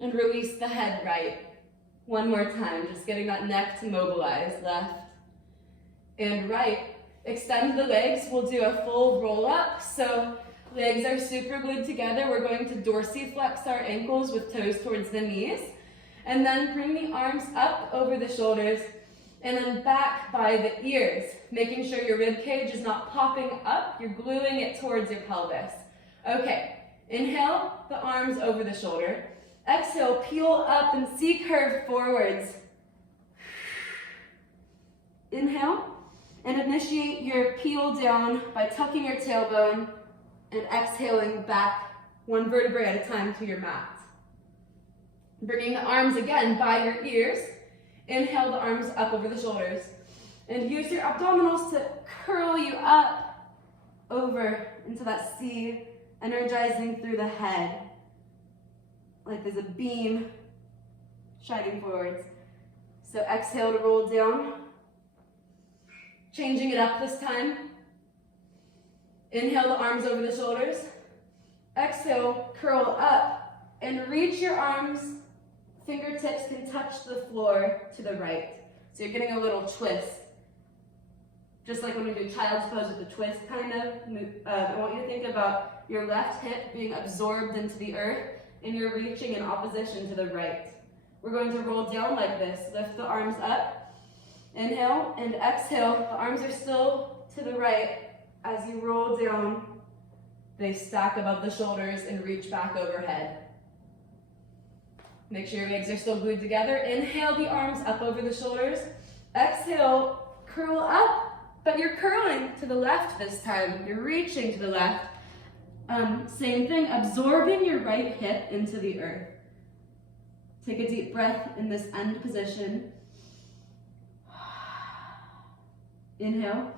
And release the head right. One more time, just getting that neck to mobilize. Left and right. Extend the legs. We'll do a full roll up. So legs are super glued together. We're going to dorsiflex our ankles with toes towards the knees. And then bring the arms up over the shoulders and then back by the ears, making sure your rib cage is not popping up. You're gluing it towards your pelvis. Okay, inhale, the arms over the shoulder. Exhale, peel up and C-curve forwards. Inhale, and initiate your peel down by tucking your tailbone and exhaling back one vertebrae at a time to your mat. Bringing the arms again by your ears. Inhale the arms up over the shoulders. And use your abdominals to curl you up over into that C, energizing through the head. Like there's a beam shining forwards. So exhale to roll down. Changing it up this time. Inhale the arms over the shoulders. Exhale, curl up and reach your arms. Fingertips can touch the floor to the right. So you're getting a little twist. Just like when we do child's pose with the twist kind of. I want you to think about your left hip being absorbed into the earth and you're reaching in opposition to the right. We're going to roll down like this. Lift the arms up. Inhale and exhale. The arms are still to the right. As you roll down, they stack above the shoulders and reach back overhead. Make sure your legs are still glued together. Inhale the arms up over the shoulders. Exhale, curl up, but you're curling to the left this time. You're reaching to the left. Same thing, absorbing your right hip into the earth. Take a deep breath in this end position. Inhale.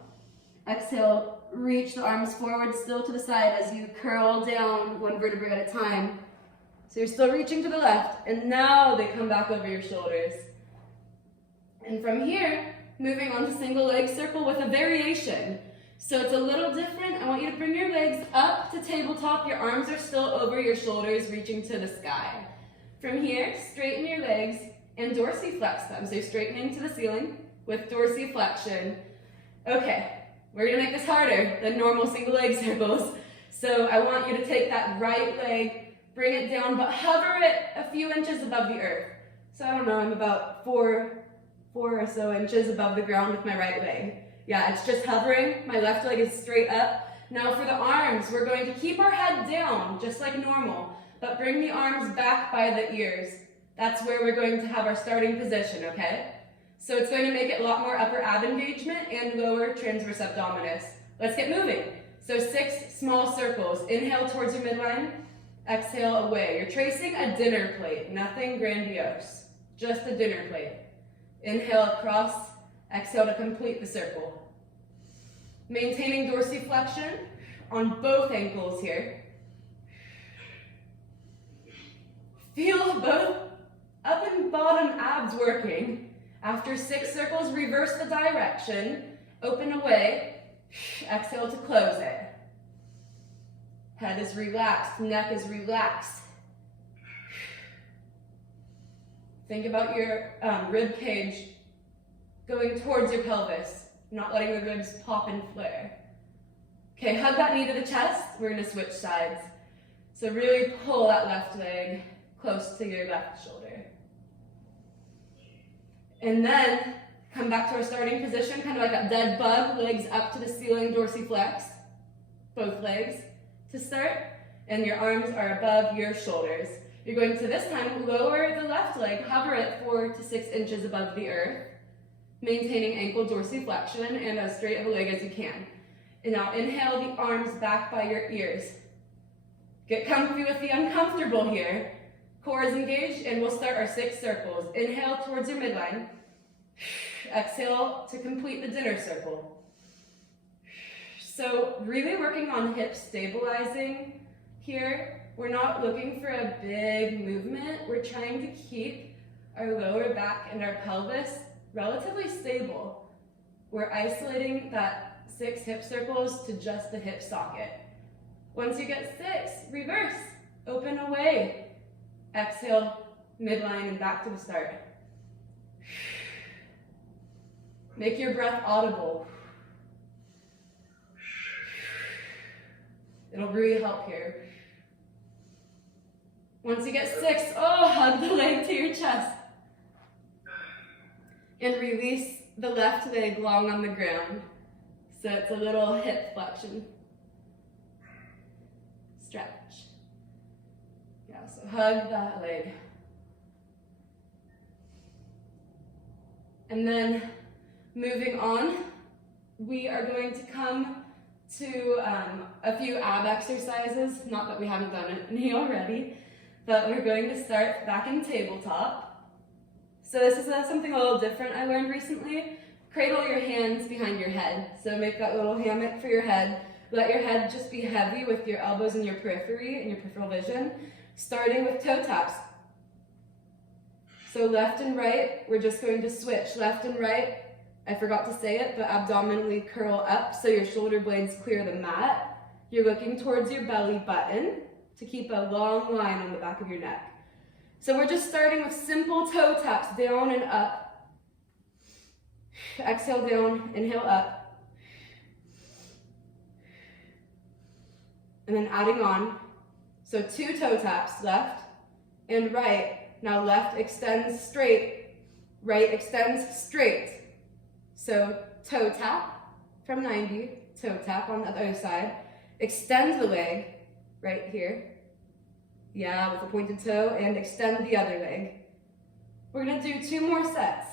Exhale, reach the arms forward, still to the side as you curl down one vertebrae at a time. So you're still reaching to the left, and now they come back over your shoulders. And from here, moving on to single leg circle with a variation. So it's a little different. I want you to bring your legs up to tabletop. Your arms are still over your shoulders, reaching to the sky. From here, straighten your legs and dorsiflex them. So you're straightening to the ceiling with dorsiflexion. Okay, we're gonna make this harder than normal single leg circles. So I want you to take that right leg, bring it down, but hover it a few inches above the earth. So I don't know, I'm about four or so inches above the ground with my right leg. Yeah, it's just hovering. My left leg is straight up. Now for the arms, we're going to keep our head down, just like normal, but bring the arms back by the ears. That's where we're going to have our starting position, okay? So it's going to make it a lot more upper ab engagement and lower transverse abdominis. Let's get moving. So 6 small circles. Inhale towards your midline. Exhale away. You're tracing a dinner plate, nothing grandiose, just a dinner plate. Inhale across, exhale to complete the circle. Maintaining dorsiflexion on both ankles here. Feel both up and bottom abs working. After 6 circles, reverse the direction, open away, exhale to close it. Head is relaxed, neck is relaxed. Think about your rib cage going towards your pelvis, not letting the ribs pop and flare. Okay, hug that knee to the chest. We're gonna switch sides. So really pull that left leg close to your left shoulder. And then come back to our starting position, kind of like a dead bug, legs up to the ceiling, dorsiflex, both legs to start, and your arms are above your shoulders. You're going to this time lower the left leg, hover it 4 to 6 inches above the earth, maintaining ankle dorsiflexion and as straight of a leg as you can. And now inhale the arms back by your ears. Get comfy with the uncomfortable here. Core is engaged, and we'll start our 6 circles. Inhale towards your midline. Exhale to complete the dinner circle. So really working on hip stabilizing here. We're not looking for a big movement. We're trying to keep our lower back and our pelvis relatively stable. We're isolating that 6 hip circles to just the hip socket. Once you get 6, reverse, open away. Exhale midline, and back to the start. Make your breath audible. It'll really help here. Once you get 6, hug the leg to your chest. And release the left leg long on the ground. So it's a little hip flexion. Stretch. Yeah, so hug that leg. And then moving on, we are going to come to a few ab exercises. Not that we haven't done it already, but we're going to start back in tabletop. So this is something a little different I learned recently. Cradle your hands behind your head. So make that little hammock for your head. Let your head just be heavy with your elbows in your periphery and your peripheral vision, starting with toe taps. So left and right, we're just going to switch. Left and right, I forgot to say it, but abdominally curl up so your shoulder blades clear the mat. You're looking towards your belly button to keep a long line on the back of your neck. So we're just starting with simple toe taps, down and up. Exhale down, inhale up. And then adding on. So 2 toe taps, left and right. Now left extends straight, right extends straight. So toe tap from 90, toe tap on the other side. Extend the leg right here. Yeah, with a pointed toe, and extend the other leg. We're gonna do 2 more sets.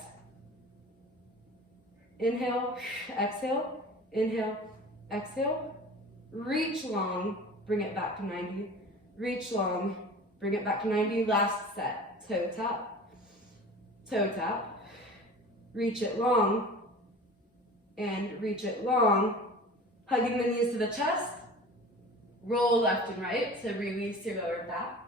Inhale, exhale, inhale, exhale. Reach long, bring it back to 90. Reach long, bring it back to 90. Last set, toe tap, reach it long, and reach it long. Hugging the knees to the chest. Roll left and right to release your lower back.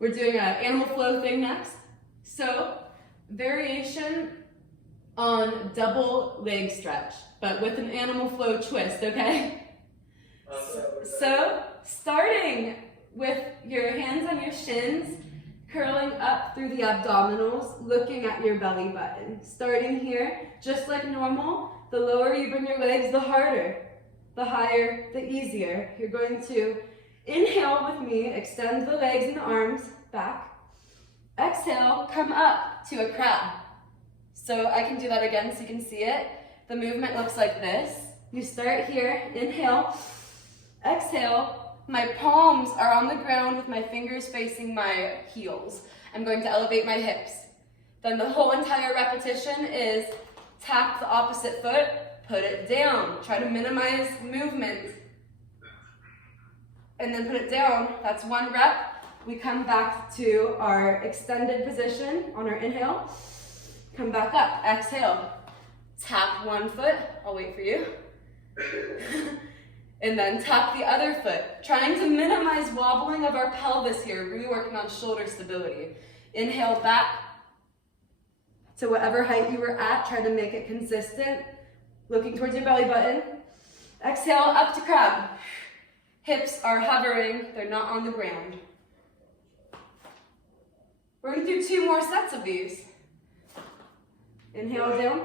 We're doing an animal flow thing next. So, variation on double leg stretch, but with an animal flow twist, okay? So, starting with your hands on your shins, curling up through the abdominals, looking at your belly button. Starting here, just like normal, the lower you bring your legs, the harder. The higher, the easier. You're going to inhale with me, extend the legs and the arms back. Exhale, come up to a crab. So I can do that again so you can see it. The movement looks like this. You start here, inhale, exhale. My palms are on the ground with my fingers facing my heels. I'm going to elevate my hips. Then the whole entire repetition is tap the opposite foot, put it down. Try to minimize movement. And then put it down. That's 1 rep. We come back to our extended position on our inhale. Come back up. Exhale. Tap 1 foot. I'll wait for you. And then tap the other foot, trying to minimize wobbling of our pelvis here, really working on shoulder stability. Inhale back to whatever height you were at, try to make it consistent, looking towards your belly button. Exhale, up to crab. Hips are hovering, they're not on the ground. We're gonna do 2 more sets of these. Inhale down.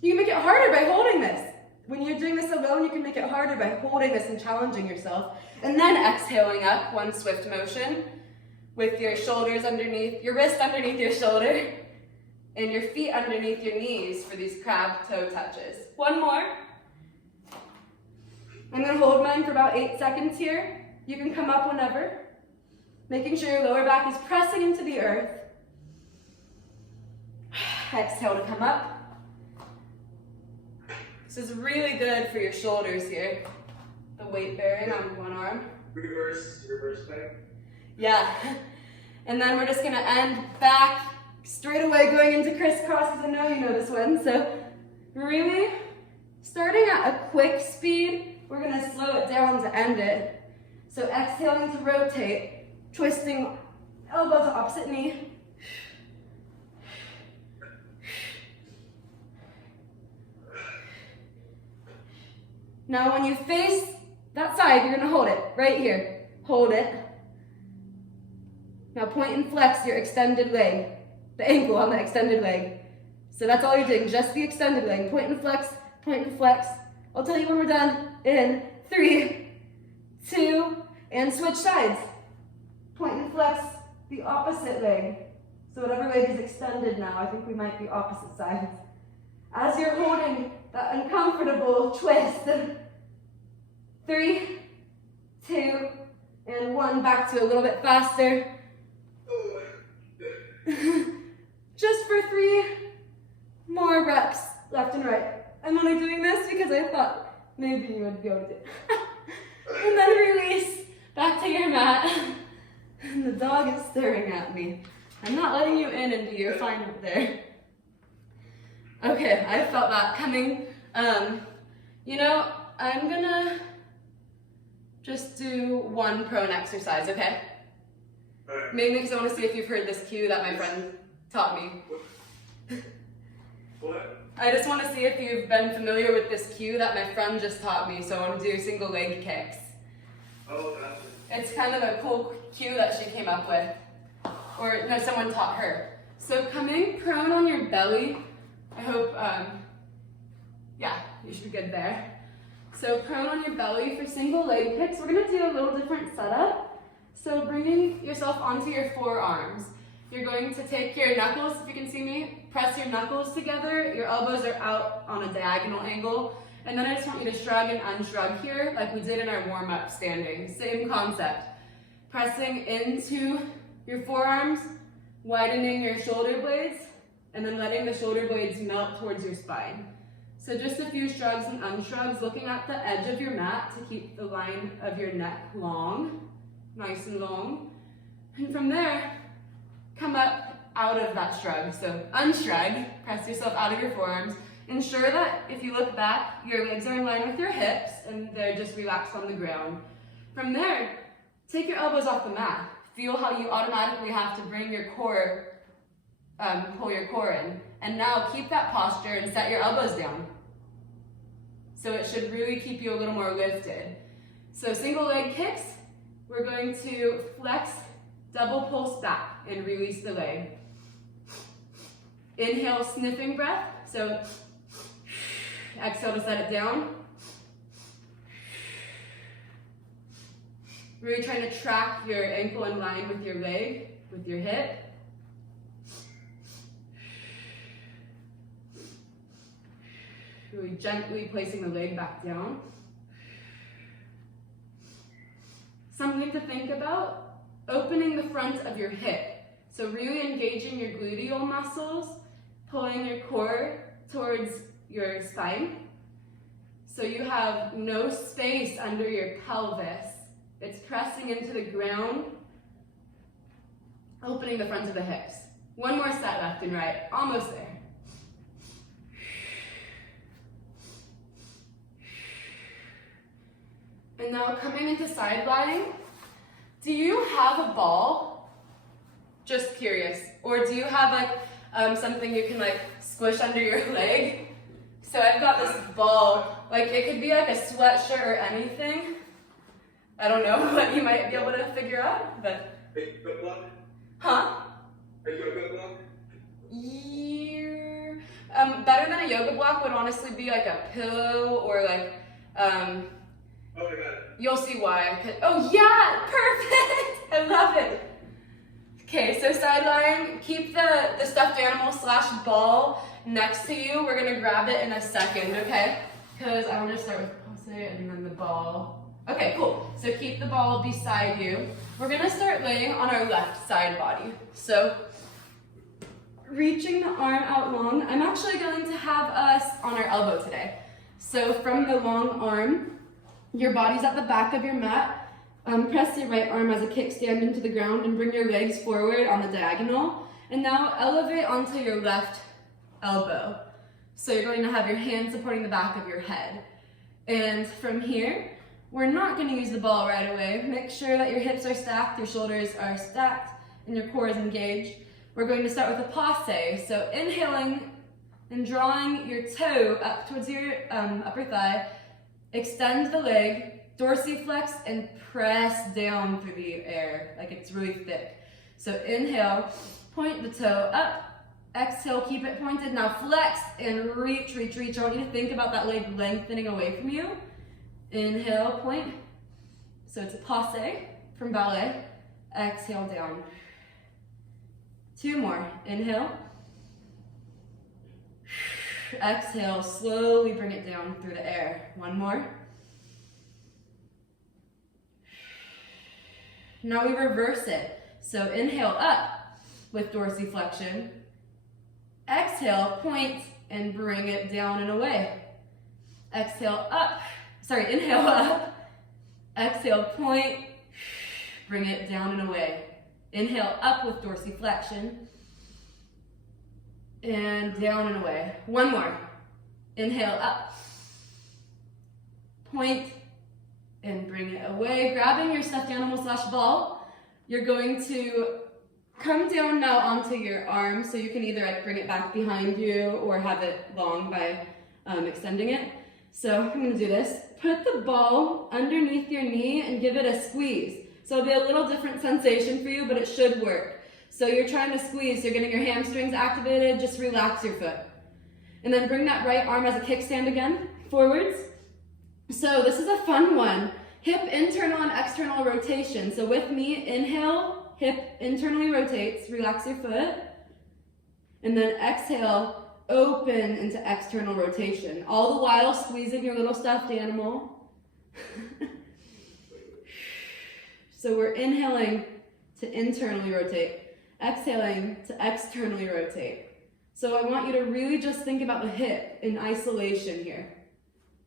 You can make it harder by holding this. When you're doing this alone, you can make it harder by holding this and challenging yourself. And then exhaling up, 1 swift motion with your shoulders underneath, your wrist underneath your shoulder, and your feet underneath your knees for these crab toe touches. 1 more. I'm gonna hold mine for about 8 seconds here. You can come up whenever, making sure your lower back is pressing into the earth. Exhale to come up. This is really good for your shoulders here. The weight bearing on 1 arm. Reverse back. Yeah. And then we're just gonna end back straight away going into crisscross, because I know you know this one. So really starting at a quick speed, we're gonna slow it down to end it. So exhaling to rotate, twisting elbow to opposite knee. Now when you face that side, you're gonna hold it right here. Hold it. Now point and flex your extended leg, the ankle on the extended leg. So that's all you're doing, just the extended leg. Point and flex, point and flex. I'll tell you when we're done in 3, 2, and switch sides. Point and flex the opposite leg. So whatever leg is extended now, I think we might be opposite sides. As you're holding that uncomfortable twist, 3, 2, and 1, back to a little bit faster. Just for 3 more reps, left and right. I'm only doing this because I thought maybe you would be able to do it. And then release back to your mat. And the dog is staring at me. I'm not letting you in until you're fine up there. Okay, I felt that coming. You know, I'm gonna just do one prone exercise, okay? Mainly because I want to see if you've heard this cue that my friend taught me. What? I just want to see if you've been familiar with this cue that my friend just taught me, so I want to do single leg kicks. Oh, gotcha. It's kind of a cool cue that she came up with. Or, no, someone taught her. So coming prone on your belly, I hope, yeah, you should be good there. So prone on your belly for single leg kicks. We're gonna do a little different setup. So bringing yourself onto your forearms. You're going to take your knuckles, if you can see me, press your knuckles together. Your elbows are out on a diagonal angle. And then I just want you to shrug and unshrug here, like we did in our warm-up standing. Same concept. Pressing into your forearms, widening your shoulder blades, and then letting the shoulder blades melt towards your spine. So just a few shrugs and unshrugs, looking at the edge of your mat to keep the line of your neck long, nice and long. And from there, come up out of that shrug. So unshrug, press yourself out of your forearms. Ensure that if you look back, your legs are in line with your hips and they're just relaxed on the ground. From there, take your elbows off the mat. Feel how you automatically have to bring your core, pull your core in. And now keep that posture and set your elbows down. So it should really keep you a little more lifted. So single leg kicks, we're going to flex, double pulse back and release the leg. Inhale, sniffing breath. So exhale to set it down. Really trying to track your ankle in line with your leg, with your hip. Really gently placing the leg back down. Something to think about, opening the front of your hip. So really engaging your gluteal muscles, pulling your core towards your spine. So you have no space under your pelvis. It's pressing into the ground, opening the front of the hips. One more set left and right, almost there. And now coming into side lying, do you have a ball? Just curious. Or do you have like something you can like squish under your leg? So I've got this ball, like it could be like a sweatshirt or anything. I don't know what you might be able to figure out, but. A yoga block? Huh? A yoga block? Yeah. Better than a yoga block would honestly be like a pillow or like, Oh, I got it. you'll see why. Oh yeah, perfect! I love it. Okay, so side lying, keep the stuffed animal / ball next to you. We're gonna grab it in a second, okay? Because I want to start with posé and then the ball. Okay, cool. So keep the ball beside you. We're gonna start laying on our left side body. So reaching the arm out long. I'm actually going to have us on our elbow today. So from the long arm, your body's at the back of your mat. Press your right arm as a kickstand into the ground and bring your legs forward on the diagonal. And now elevate onto your left elbow. So you're going to have your hand supporting the back of your head. And from here, we're not going to use the ball right away. Make sure that your hips are stacked, your shoulders are stacked, and your core is engaged. We're going to start with a posé. So inhaling and drawing your toe up towards your upper thigh, Extend the leg, dorsiflex, and press down through the air like it's really thick. So inhale, point the toe up. Exhale, keep it pointed. Now flex and reach, reach, reach. I want you to think about that leg lengthening away from you. Inhale, point. So it's a posé from ballet. Exhale, down. 2 more. Inhale. Exhale, slowly bring it down through the air. 1 more. Now we reverse it. So inhale up with dorsiflexion. Exhale, point and bring it down and away. Exhale up. Sorry, inhale up. Exhale, point. Bring it down and away. Inhale up with dorsiflexion. And down and away. 1 more. Inhale up. Point and bring it away. Grabbing your stuffed animal / ball. You're going to come down now onto your arm, so you can either like bring it back behind you or have it long by extending it. So I'm going to do this. Put the ball underneath your knee and give it a squeeze. So it'll be a little different sensation for you, but it should work. So you're trying to squeeze, you're getting your hamstrings activated, just relax your foot. And then bring that right arm as a kickstand again, forwards. So this is a fun one. Hip internal and external rotation. So with me, inhale, hip internally rotates, relax your foot. And then exhale, open into external rotation. All the while squeezing your little stuffed animal. So we're inhaling to internally rotate, exhaling to externally rotate. So I want you to really just think about the hip in isolation here.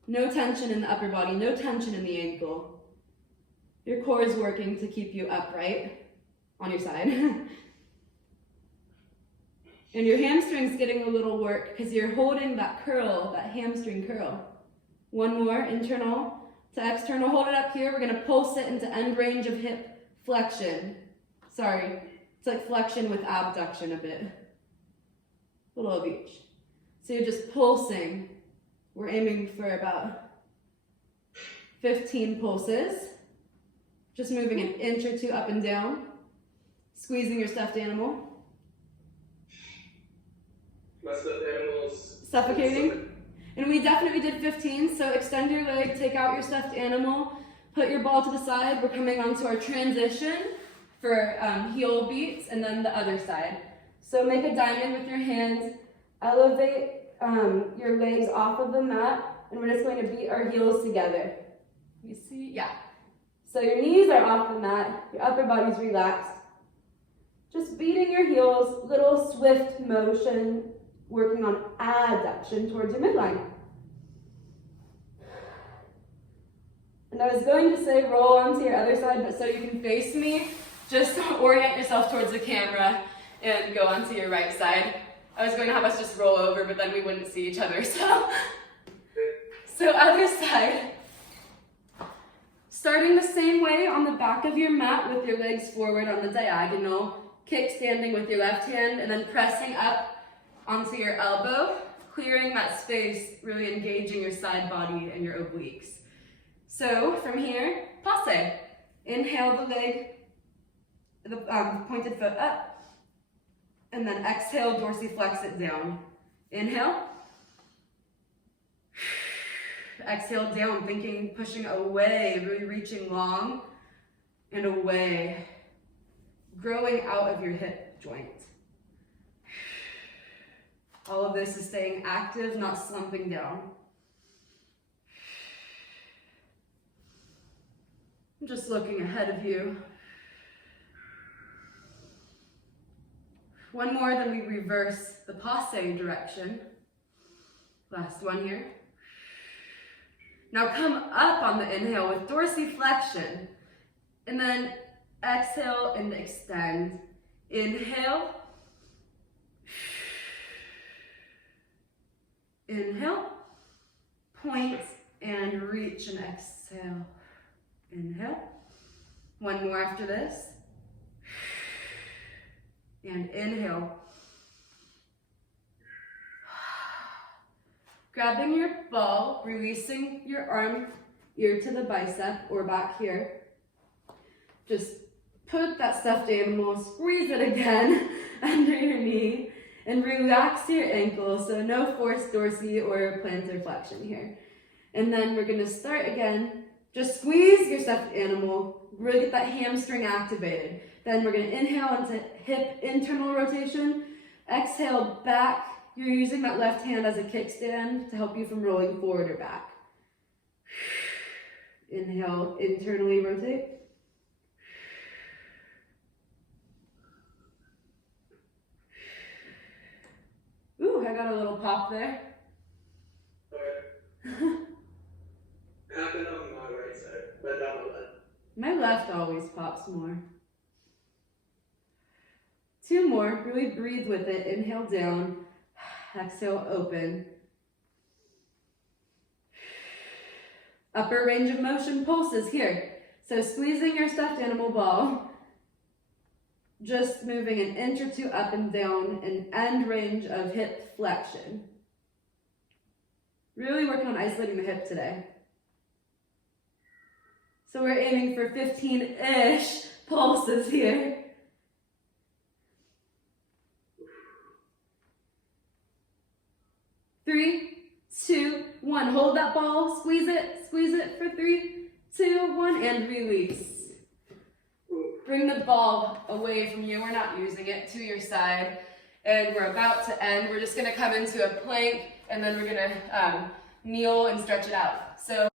No tension in the upper body, no tension in the ankle. Your core is working to keep you upright on your side. And your hamstring's getting a little work because you're holding that curl, that hamstring curl. 1 more, internal to external. Hold it up here. We're going to pulse it into end range of hip flexion. Sorry, it's like flexion with abduction a bit. A little of each. So you're just pulsing. We're aiming for about 15 pulses. Just moving an inch or 2 up and down. Squeezing your stuffed animal. My stuffed animals. Suffocating. And we definitely did 15, so extend your leg, take out your stuffed animal, put your ball to the side. We're coming onto our transition for heel beets, and then the other side. So make a diamond with your hands, elevate your legs off of the mat, and we're just going to beat our heels together. You see? Yeah. So your knees are off the mat, your upper body's relaxed. Just beating your heels, little swift motion, working on adduction towards your midline. And I was going to say roll onto your other side, but so you can face me, just orient yourself towards the camera and go onto your right side. I was going to have us just roll over, but then we wouldn't see each other, so other side. Starting the same way on the back of your mat with your legs forward on the diagonal, kick standing with your left hand, and then pressing up onto your elbow, clearing that space, really engaging your side body and your obliques. So from here, posé. Inhale the leg, the pointed foot up, and then exhale, dorsiflex it down. Inhale. Exhale down, thinking, pushing away, really reaching long and away, growing out of your hip joint. All of this is staying active, not slumping down. I'm just looking ahead of you. 1 more, then we reverse the posé direction. Last one here. Now come up on the inhale with dorsiflexion, and then exhale and extend. Inhale. Inhale. Point and reach and exhale. Inhale. 1 more after this. And inhale. Grabbing your ball, releasing your arm, ear to the bicep or back here. Just put that stuffed animal, squeeze it again under your knee, and relax your ankle, so no forced dorsi or plantar flexion here. And then we're gonna start again. Just squeeze your stuffed animal, really get that hamstring activated. Then we're gonna inhale into hip internal rotation, exhale back. You're using that left hand as a kickstand to help you from rolling forward or back. Inhale, internally rotate. Ooh, I got a little pop there. Happened on my right side, but not my left. My left always pops more. 2 more, really breathe with it. Inhale down, exhale open. Upper range of motion pulses here. So squeezing your stuffed animal ball, just moving an inch or 2 up and down, an end range of hip flexion. Really working on isolating the hip today. So we're aiming for 15-ish pulses here. Three, 2, 1. Hold that ball, squeeze it for 3, 2, 1, and release. Bring the ball away from you. We're not using it, to your side. And we're about to end. We're just gonna come into a plank, and then we're gonna kneel and stretch it out. So